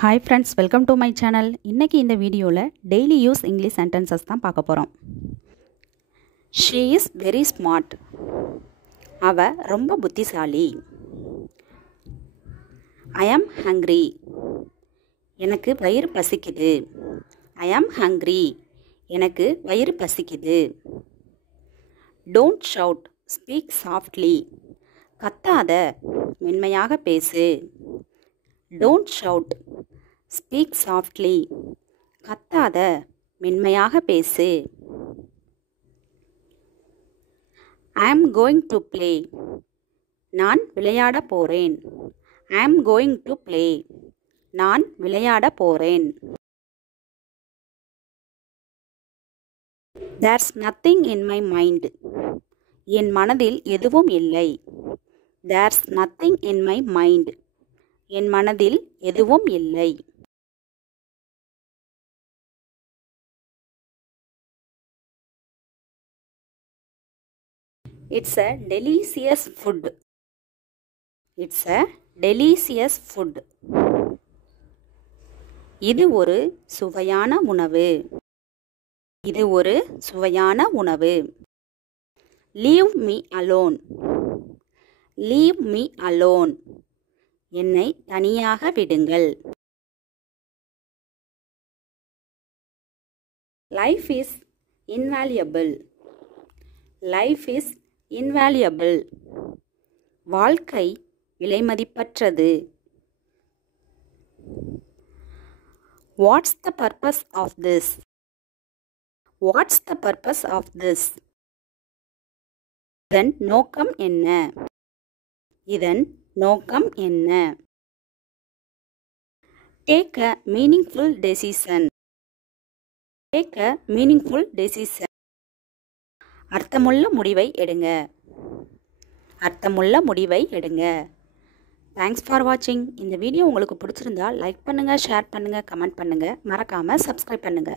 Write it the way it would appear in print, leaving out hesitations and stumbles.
Hi friends, welcome to my channel. இன்னைக்கு இந்த வீடியோல daily use English sentences தான் பார்க்க போறோம். She is very smart. அவ ரொம்ப புத்திசாலி. I am hungry. எனக்கு வயிறு பசிக்குது. I am hungry. எனக்கு வயிறு பசிக்குது. Don't shout. Speak softly. கத்தாத, மென்மையாக பேசு. Don't shout. Speak softly. கத்தாத, மென்மையாக பேசு. I am going to play. நான் விளையாட போறேன். I am going to play. நான் விளையாட போறேன். There's nothing in my mind. என் மனதில் எதுவும் இல்லை. There's nothing in my mind. என் மனதில் எதுவும் இல்லை. It's a delicious food. It's a delicious food. இது ஒரு சுவையான உணவு. இது ஒரு சுவையான உணவு. Leave me alone. Leave me alone. என்னை தனியாக விடுங்கள். Life is invaluable. Life is invaluable. வாழ்க்கை விலைமதிப்பற்றது. What's the purpose of this? What's the purpose of this? இதன் நோக்கம் என்ன? இதன் நோக்கம் என்ன? Take a meaningful decision. Take a meaningful decision. அர்த்தமுள்ள முடிவை எடுங்க. அர்த்தமுள்ள முடிவை எடுங்க. Thanks for watching. இந்த வீடியோ உங்களுக்கு பிடிச்சிருந்தா லைக் பண்ணுங்க, ஷேர் பண்ணுங்க, கமெண்ட் பண்ணுங்க. மறக்காம Subscribe பண்ணுங்க.